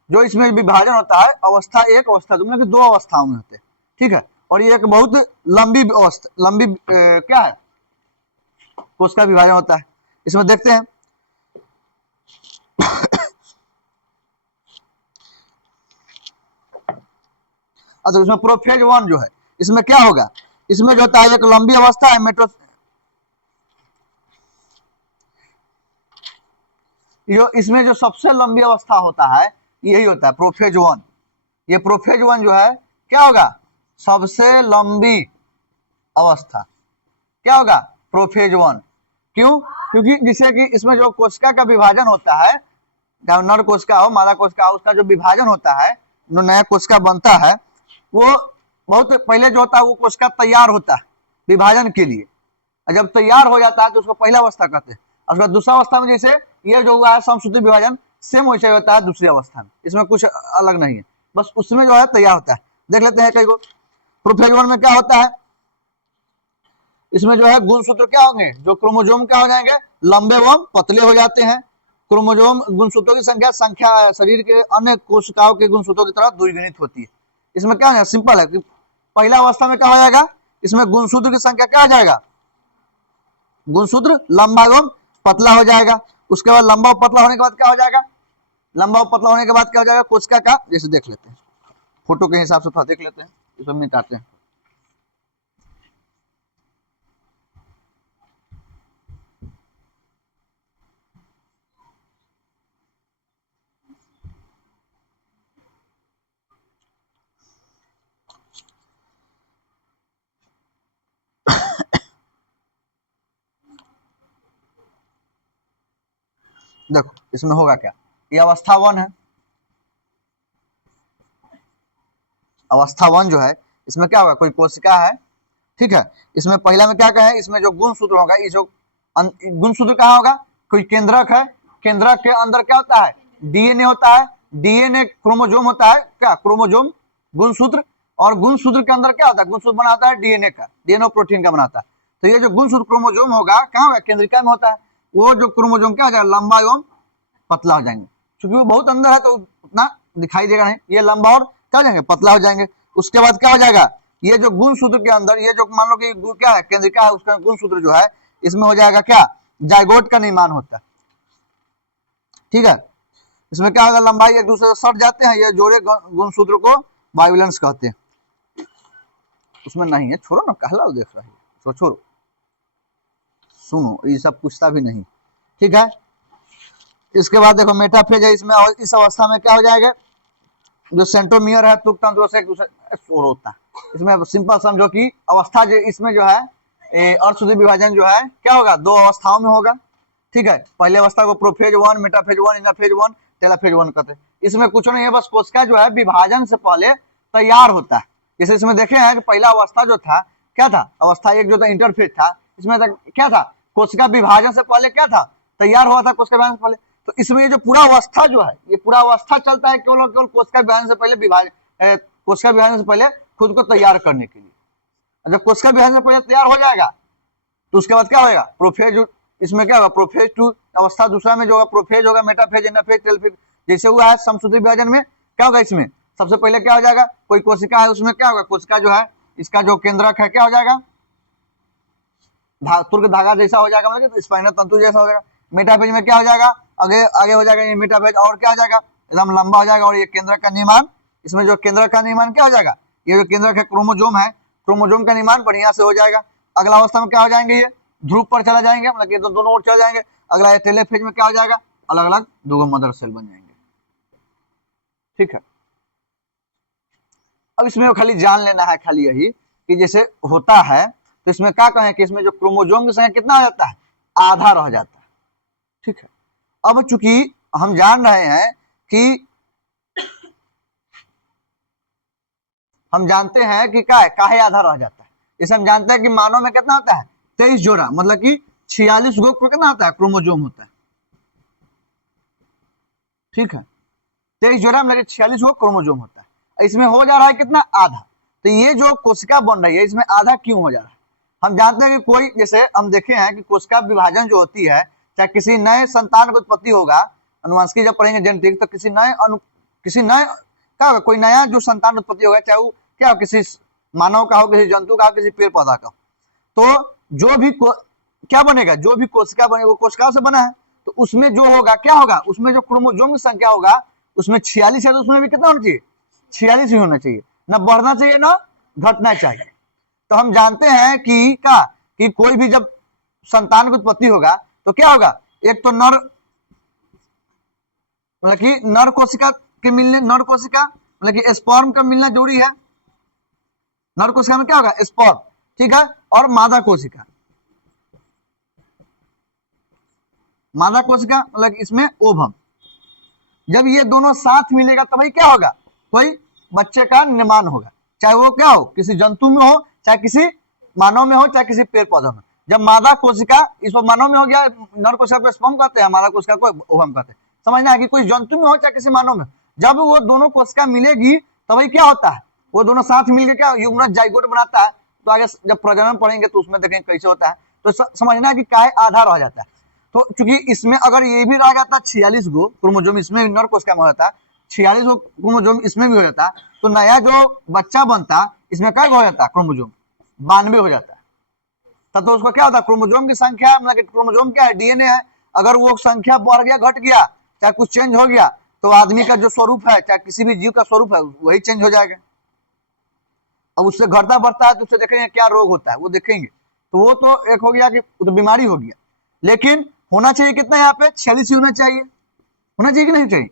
जो इसमें विभाजन होता है अवस्था 1 अवस्था 2 मतलब 2 अवस्थाओं में होते हैं। ठीक है, और ये एक बहुत लंबी क्या है, कोशिका विभाजन होता है। इसमें देखते हैं अच्छा, इसमें प्रोफेज 1 जो है, इसमें क्या होगा, इसमें जो होता है एक लंबी अवस्था है इसमें जो सबसे लंबी अवस्था होता है यही होता है प्रोफेज 1। ये प्रोफेज 1 जो है क्या होगा, सबसे लंबी अवस्था क्या होगा, प्रोफेज 1। क्यों, क्योंकि जिससे कि इसमें जो कोशिका का विभाजन होता है, चाहे नर कोशिका हो मादा कोशिका हो, उसका जो विभाजन होता है, जो नया कोशिका बनता है, वो बहुत पहले जो होता है वो कोशिका तैयार होता है विभाजन के लिए। जब तैयार हो जाता है तो उसको पहला अवस्था कहते हैं। और उसका दूसरा अवस्था में जैसे ये जो हुआ है समसूत्री विभाजन, सेम वैसे होता है दूसरी अवस्था में, इसमें कुछ अलग नहीं है, बस उसमें जो है तैयार होता है। देख लेते हैं कई को, प्रोफेज 1 में क्या होता है, इसमें जो है गुणसूत्र क्या होंगे, जो क्रोमोजोम क्या हो जाएंगे, लंबे एवं पतले हो जाते हैं। क्रोमोजोम गुणसूत्रों की संख्या शरीर के अन्य कोशिकाओं के गुणसूत्रों की तरह द्विगुणित होती है। इसमें क्या है, सिंपल है कि पहला अवस्था में क्या हो जाएगा, इसमें गुणसूत्र की संख्या क्या हो जाएगा, गुणसूत्र लंबा एवं पतला हो जाएगा। उसके बाद लंबा और पतला होने के बाद क्या हो जाएगा, लंबा और पतला होने के बाद क्या हो जाएगा कोशिका का, जैसे देख लेते हैं फोटो के हिसाब से, थोड़ा देख लेते हैं, इसमें मिटाते हैं। देखो इसमें होगा क्या, ये अवस्था 1 है, अवस्था 1 जो है इसमें क्या होगा, कोई कोशिका है, ठीक है। इसमें पहला में क्या कहें, इसमें जो गुण सूत्र होगा, ये जो गुण सूत्र कहाँ होगा, कोई केंद्रक है, केंद्रक के अंदर क्या होता है, डीएनए होता है, डीएनए क्रोमोजोम होता है, क्या क्रोमोजोम गुण सूत्र, और गुण सूत्र के अंदर क्या होता है, गुण सूत्र बनाता है डीएनए का, डीएनए प्रोटीन का बनाता है। तो ये जो गुण सूत्र क्रोमोजोम होगा कहाँ होगा, केंद्रिका में होता है। वो जो क्रोमोजोम क्या हो जाएगा, लंबा एवं पतला हो जाएंगे, क्योंकि वो बहुत अंदर है तो उतना दिखाई देगा नहीं, ये लंबा और क्या हो जाएंगे, पतला हो जाएंगे। उसके बाद क्या हो जाएगा, ये जो गुण सूत्र के अंदर, ये जो मान लो कि क्या है, केंद्रिका है, उसका गुण सूत्र जो है इसमें हो जाएगा क्या, जाइगोट का निर्माण होता है, ठीक है। इसमें क्या होगा, लंबाई एक दूसरे से सट जाते हैं, ये जोड़े गुण सूत्र को वायुलेंस कहते हैं। उसमें नहीं है, छोड़ो ना, कहला देख रहा है, तो छोड़ो, सुनो, ये सब पूछता भी नहीं, ठीक है। इसके बाद देखो मेटाफेज है, इसमें और इस अवस्था में क्या हो जाएगा, जो सेंट्रोमियर है तुक तंत्र से एक दूसरे शोर होता है। इसमें सिंपल समझो कि अवस्था जो इसमें जो है अर्धसूत्री विभाजन जो है क्या होगा, 2 अवस्थाओं में होगा, ठीक है। पहले अवस्था को प्रोफेज 1, मेटाफेज 1, इंटरफेज 1, टेलोफेज 1 कहते हैं। इसमें कुछ नहीं है, बस कोशिका जो है विभाजन से पहले तैयार होता है। जैसे इसमें देखे हैं कि पहला अवस्था जो था क्या था, अवस्था 1 जो था इंटरफेज था, इसमें क्या था, कोशिका विभाजन से पहले क्या था, तैयार हुआ था कोशिका विभाजन से पहले। तो इसमें ये जो पूरा अवस्था जो है, ये पूरा अवस्था चलता है केवल और केवल कोशिका विभाजन से पहले, कोशिका विभाजन से पहले खुद को तैयार करने के लिए। जब कोशिका विभाजन से पहले तैयार हो जाएगा तो उसके बाद क्या होगा, प्रोफेज, इसमें क्या होगा, प्रोफेज 2 अवस्था दूसरा में जो होगा, प्रोफेज होगा, मेटाफेज, एनाफेज, टेलोफेज, जैसे हुआ है समसूत्री विभाजन में क्या होगा, इसमें सबसे पहले क्या हो जाएगा, कोई कोशिका है, उसमें क्या होगा, कोशिका जो है इसका जो केंद्रक है क्या हो जाएगा, तुर्क धागा जैसा हो जाएगा, मतलब स्पाइनल तंतु जैसा हो जाएगा। मेटाफेज में क्या हो जाएगा, आगे आगे हो जाएगा ये मेटाफेज, और क्या हो जाएगा, एकदम लंबा हो जाएगा, और ये केंद्रक का निर्माण, इसमें जो केंद्रक का निर्माण क्या हो जाएगा, ये जो केंद्रक है क्रोमोजोम है, क्रोमोजोम का निर्माण बढ़िया से हो जाएगा। अगला अवस्था में क्या हो जाएंगे, ये ध्रुव पर चला जाएंगे, मतलब ये दोनों ओर चल जाएंगे। अगला टेलोफेज में क्या हो जाएगा, अलग अलग 2 मदर सेल बन जाएंगे, ठीक है। अब इसमें खाली जान लेना है, खाली यही कि जैसे होता है तो इसमें क्या कहें कि इसमें जो क्रोमोजोम की संख्या कितना हो जाता है, आधा रह जाता है, ठीक है। अब चूंकि हम जान रहे हैं कि हम जानते हैं कि क्या है, काहे आधा रह जाता है, इसे हम जानते हैं कि मानव में कितना होता है, 23 जोड़ा, मतलब कि 46 गो कितना होता है, क्रोमोजोम होता है, ठीक है। 23 जोड़ा मतलब 46 गो क्रोमोजोम होता है, इसमें हो जा रहा है कितना, आधा। तो ये जो कोशिका बन रही है इसमें आधा क्यों हो जा रहा है, हम जानते हैं कि कोई, जैसे हम देखे हैं कि कोशिका विभाजन जो होती है, चाहे किसी नए संतान की उत्पत्ति होगा, अनुवांशिकी जब पढ़ेंगे जेनेटिक्स, तो किसी नए क्या होगा, कोई नया जो संतान उत्पत्ति होगा, चाहे वो क्या हो, किसी मानव का हो, किसी जंतु का हो, किसी पेड़ पौधा का हो, तो जो भी क्या बनेगा, जो भी कोशिका बनेगा वो कोशिका से बना है, तो उसमें जो होगा क्या होगा, उसमें जो क्रोमोजोम की संख्या होगा उसमें 46 है, तो उसमें भी कितना होना चाहिए, 46 ही होना चाहिए, ना बढ़ना चाहिए ना घटना चाहिए। तो हम जानते हैं कि क्या, कि कोई भी जब संतान की उत्पत्ति होगा तो क्या होगा, एक तो नर, मतलब कि नर कोशिका के मिलने, नर कोशिका मतलब कि स्पर्म का मिलना जरूरी है, नर कोशिका में क्या होगा, स्पर्म, ठीक है, और मादा कोशिका, मादा कोशिका मतलब इसमें ओवम, जब ये दोनों साथ मिलेगा तभी क्या होगा, कोई बच्चे का निर्माण होगा, चाहे वो क्या हो, किसी जंतु में हो, चाहे किसी मानव में हो, चाहे किसी पेड़ पौधा में। जब मादा कोशिका इस मानव में हो गया, नर कोशिका को स्पर्म कहते हैं, मादा कोशिका को ओवम कहते हैं, समझना है कि कोई जंतु में हो चाहे किसी मानव में, जब वो दोनों कोशिका मिलेगी तभी क्या होता है, वो दोनों साथ मिलकर क्या यूग्मनज जाइगोट बनाता है। तो आगे जब प्रजनन पढ़ेंगे तो उसमें देखेंगे कैसे होता है, तो समझना है कि काहे आधा रह जाता है। तो चूंकि इसमें अगर ये भी रह जाता 46 गो क्रोमोजोम, इसमें नर कोशिका में हो जाता 46 गो क्रोमोजोम, इसमें भी हो जाता, तो नया जो बच्चा बनता इसमें क्या हो जाता, क्रोमोजोम 92 हो जाता है। तब तो उसको क्या होता, क्रोमोजोम की संख्या, मतलब क्रोमोजोम क्या है, डीएनए है, अगर वो संख्या बढ़ गया, घट गया, चाहे कुछ चेंज हो गया, तो आदमी का जो स्वरूप है, चाहे किसी भी जीव का स्वरूप है, वही चेंज हो जाएगा। अब उससे घटता बढ़ता है तो उससे देखेंगे क्या रोग होता है, वो देखेंगे। तो वो तो एक हो गया कि तो बीमारी हो गया। लेकिन होना चाहिए कितना, यहाँ पे 46 ही होना चाहिए, होना चाहिए कि नहीं चाहिए।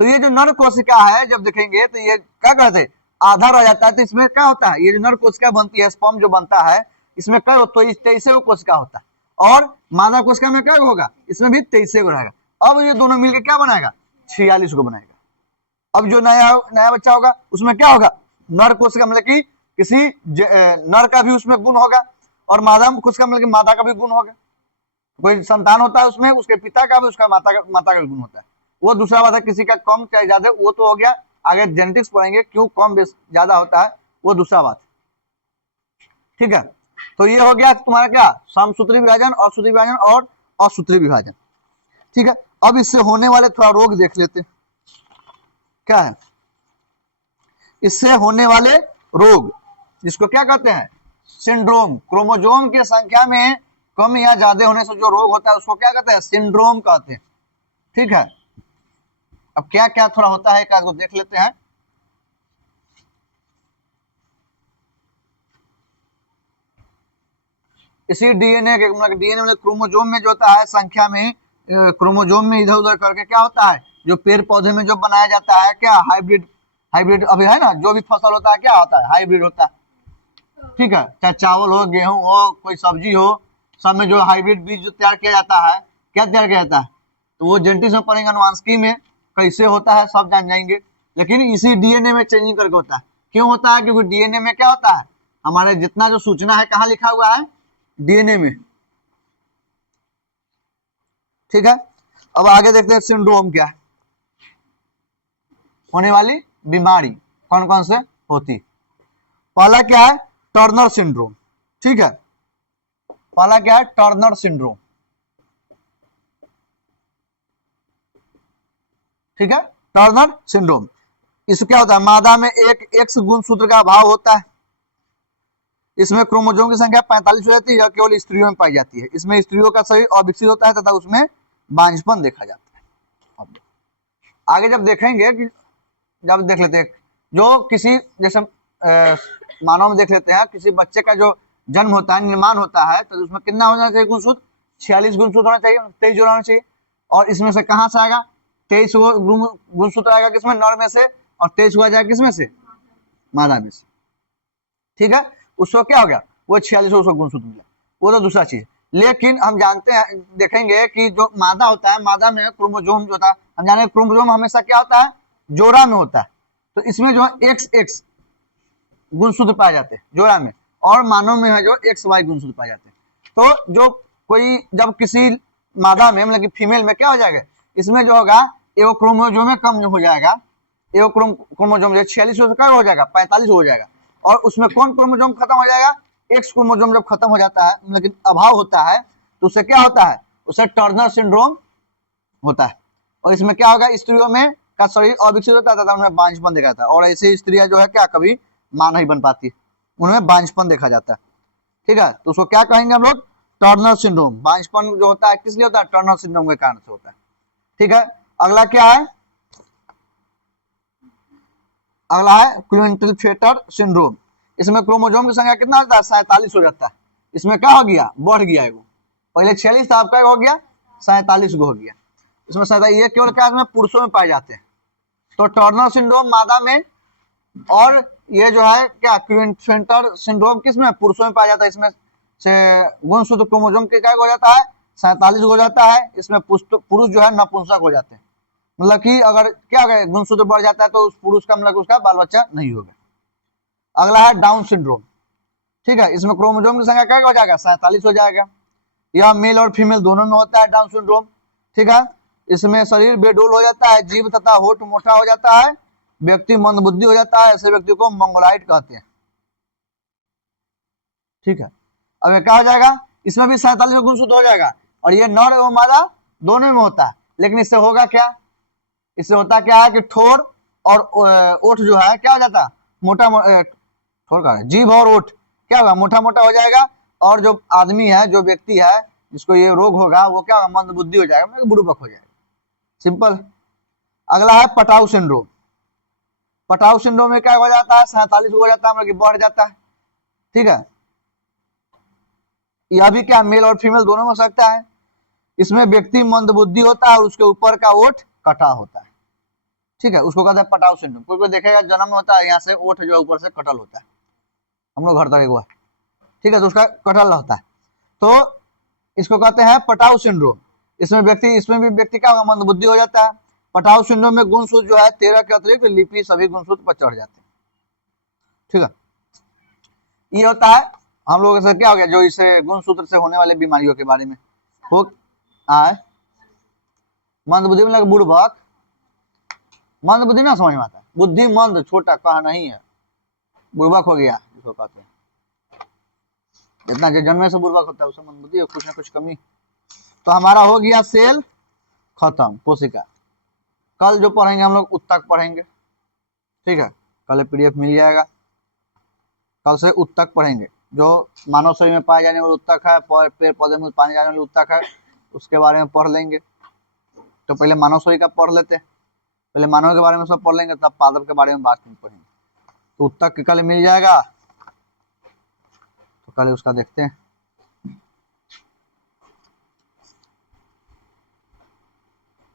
तो ये जो नर कोशिका है जब देखेंगे तो ये क्या कहते हैं, आधा रह जाता है। तो इसमें क्या होता है, ये जो नर कोशिका बनती है, स्पर्म जो बनता है, इसमें क्या तो 23 कोशिका होता है, और मादा कोशिका में क्या होगा, इसमें भी 23 को रहेगा। अब ये दोनों मिलकर क्या बनाएगा, 46 को बनाएगा। अब जो नया नया बच्चा होगा उसमें क्या होगा, नर कोशिका मतलब कि किसी नर का भी उसमें गुण होगा, और मादा कोशिका मतलब कि मादा का भी गुण होगा। कोई संतान होता है उसमें, उसके पिता का भी, उसका माता का भी गुण होता है। वो दूसरा बात है, किसी का कम चाहे ज्यादा, वो तो हो गया, आगे जेनेटिक्स पढ़ेंगे क्यों कम ज्यादा होता है, वो दूसरा बात। ठीक है, तो ये हो गया तुम्हारा क्या, समसूत्री विभाजन और सूत्री विभाजन और असूत्री विभाजन। ठीक है, अब इससे होने वाले थोड़ा रोग देख लेते, क्या है इससे होने वाले रोग, जिसको क्या कहते हैं, सिंड्रोम। क्रोमोजोम की संख्या में कम या ज्यादा होने से जो रोग होता है उसको क्या कहते हैं, सिंड्रोम कहते हैं। ठीक है, अब क्या क्या थोड़ा होता है क्या देख लेते हैं। इसी डीएनए के मतलब डीएनए मतलब क्रोमोजोम में जो होता है संख्या में, क्रोमोजोम में इधर उधर करके क्या होता है, जो पेड़ पौधे में जो बनाया जाता है क्या, हाइब्रिड, हाइब्रिड अभी है ना, जो भी फसल होता है क्या होता है, हाइब्रिड होता है। ठीक है, चाहे चावल हो, गेहूं हो, कोई सब्जी हो, सब में जो हाइब्रिड बीज जो तैयार किया जाता है, क्या तैयार किया जाता है, तो वो जेनेटिक्स में पढ़ेंगे, अनुवांशिकी में कैसे होता है सब जान जाएंगे। लेकिन इसी डीएनए में चेंजिंग करके होता है। क्यों होता है, क्योंकि डीएनए में क्या होता है, हमारे जितना जो सूचना है कहाँ लिखा हुआ है, डीएनए में। ठीक है, अब आगे देखते हैं सिंड्रोम क्या है, होने वाली बीमारी कौन कौन से होती। पहला क्या है, टर्नर सिंड्रोम। ठीक है, पहला क्या है, टर्नर सिंड्रोम। ठीक है, टर्नर सिंड्रोम, इसमें क्या होता है, मादा में एक एक्स गुणसूत्र का अभाव होता है। इसमें क्रोमोसोम की संख्या 45 हो जाती है, यह केवल स्त्रियों में पाई जाती है। इसमें स्त्रियों का शरीर अविकसित होता है तथा उसमें बांझपन देखा जाता है। आगे जब देखेंगे कि जब देख लेते हैं, जो किसी जैसे मानव में देख लेते हैं, किसी बच्चे का जो जन्म होता है, निर्माण होता है, तो उसमें कितना होना चाहिए गुणसूत्र, 46 गुणसूत्र होना चाहिए, 23 जोड़ा होना चाहिए। और इसमें से कहाँ से आएगा, 23 गुणसूत्र आएगा किसमें, नर में से, और 23 हुआ जाएगा किसमें से, मादा में से। ठीक है, उसको क्या हो गया, वो 46 गुणसूत्र मिला, वो तो दूसरा चीज। लेकिन हम जानते हैं, देखेंगे कि जो मादा होता है, मादा में क्रोमोजोम जो होता है, हम जाने क्रोमोजोम हमेशा क्या होता है, जोड़ा में होता है। तो इसमें जो है एक्स एक्स गुणसूत्र पाए जाते हैं जोड़ा में, और मानव में है जो एक्स वाई गुणसूत्र पाए जाते हैं। तो जो कोई जब किसी मादा में मतलब कि फीमेल में क्या हो जाएगा, इसमें जो होगा एगो क्रोमोजोम कम हो जाएगा, एगो क्रोमोजोम 46 हो जाएगा, 45 हो जाएगा। और उसमें कौन क्रोमोजोम खत्म हो जाएगा, एक्स क्रोमोजोम जब खत्म हो जाता है, मतलब अभाव होता है, तो उससे क्या होता है, उससे टर्नर सिंड्रोम होता है। और इसमें क्या होगा, स्त्रियों में का शरीर अविकसित होता है तथा उनमें बांझपन देखा जाता है, और ऐसी स्त्रियां जो है क्या कभी मां नहीं बन पाती, उनमें बांझपन देखा जाता है। ठीक है, तो उसको क्या कहेंगे हम लोग, टर्नर सिंड्रोम। बांझपन जो होता है किस लिए होता है, टर्नर सिंड्रोम के कारण से होता है। ठीक है, अगला क्या है, अगला है क्लिंटलफेटर सिंड्रोम। इसमें क्रोमोजोम की संख्या कितना होता है, 47 हो जाता है। इसमें क्या हो गया, बढ़ गया है, वो पहले 46 था, आपका हो गया 47 हो गया। इसमें ये केवल क्या में पुरुषों में पाए जाते हैं। तो टर्नर सिंड्रोम मादा में, और ये जो है क्या क्लिंटलफेटर सिंड्रोम किस में, पुरुषों में पाया जाता है। इसमें से गुणसूत्र क्रोमोजोम के क्या हो जाता है, 47 हो जाता है। इसमें पुरुष जो है नपुंसक हो जाते हैं, मतलब कि अगर क्या गुणसूत्र बढ़ जाता है तो उस पुरुष का मतलब उसका बाल बच्चा नहीं होगा। अगला है डाउन सिंड्रोम। ठीक है, इसमें क्रोमोसोम की संख्या क्या हो जाएगा, 47 हो जाएगा। यह मेल और फीमेल दोनों में होता है डाउन सिंड्रोम। ठीक है, इसमें शरीर बेडोल हो जाता है, जीभ तथा होठ मोटा हो जाता है, व्यक्ति मंदबुद्धि हो जाता है, ऐसे व्यक्ति को मंगोलाइट कहते हैं। ठीक है, अब ये क्या हो जाएगा, इसमें भी 47 गुणसूत्र हो जाएगा, और ये नर एवं मादा दोनों में होता है। लेकिन इससे होगा क्या, इससे होता क्या है कि ठोर और ओठ जो है क्या हो जाता है, मोटा ठोर का जीभ और ओठ क्या होगा, मोटा मोटा हो जाएगा। और जो आदमी है, जो व्यक्ति है जिसको ये रोग होगा, वो क्या होगा, मंदबुद्धि हो जाएगा, मतलब बुड़बक हो जाएगा। सिंपल। अगला है पटाउ सिंड्रोम। पटाउ सिंड्रोम में क्या हो जाता है, 47 हो जाता है, मतलब कि बढ़ जाता है। ठीक है, यह भी क्या मेल और फीमेल दोनों में हो सकता है। इसमें व्यक्ति मंदबुद्धि होता है और उसके ऊपर का ओठ कटा होता है। ठीक है, उसको कहते हैं पटाउ सिंड्रोम। कोई कोई देखेगा जन्म में होता है, यहाँ से ओठ जो है ऊपर से कटल होता है, हम लोग घर तक हुआ है। ठीक है, तो उसका कटल होता है, तो इसको कहते हैं पटाउ सिंड्रोम। इसमें भी व्यक्ति क्या होगा, मंदबुद्धि हो जाता है। पटाउ सिंड्रोम में गुणसूत्र जो है 13 के अतिरिक्त लिपि सभी गुणसूत्र पर चढ़ जाते हैं। ठीक है, ये होता है हम लोगों से क्या हो गया, जो इसे गुणसूत्र से होने वाले बीमारियों के बारे में हो आए। मंदबुद्धि में लगे बुड़बक, मंदबुद्धि ना समझ में आता, बुद्धि मंद छोटा कहा नहीं है, बुड़बक हो गया जिसको कहते हैं। जितना जो जन्मे से बुड़बक होता है उसे मंदबुद्धि, कुछ ना कुछ कमी। तो हमारा हो गया सेल खत्म, कोशिका। कल जो पढ़ेंगे हम लोग उत्तक पढ़ेंगे। ठीक है, कल पीडीएफ मिल जाएगा, कल से उत्तक पढ़ेंगे। जो मानव शरीर में पाए जाने वाले उत्तक है, पेड़ पौधे में पाए जाने वाले उत्तक है, उसके बारे में पढ़ लेंगे। तो पहले मानव शरीर का पढ़ लेते हैं, पहले मानव के बारे में सब पढ़ लेंगे, तब पादप के बारे में बात नहीं पढ़ेंगे। तो उत्तक कल मिल जाएगा, तो कल उसका देखते हैं।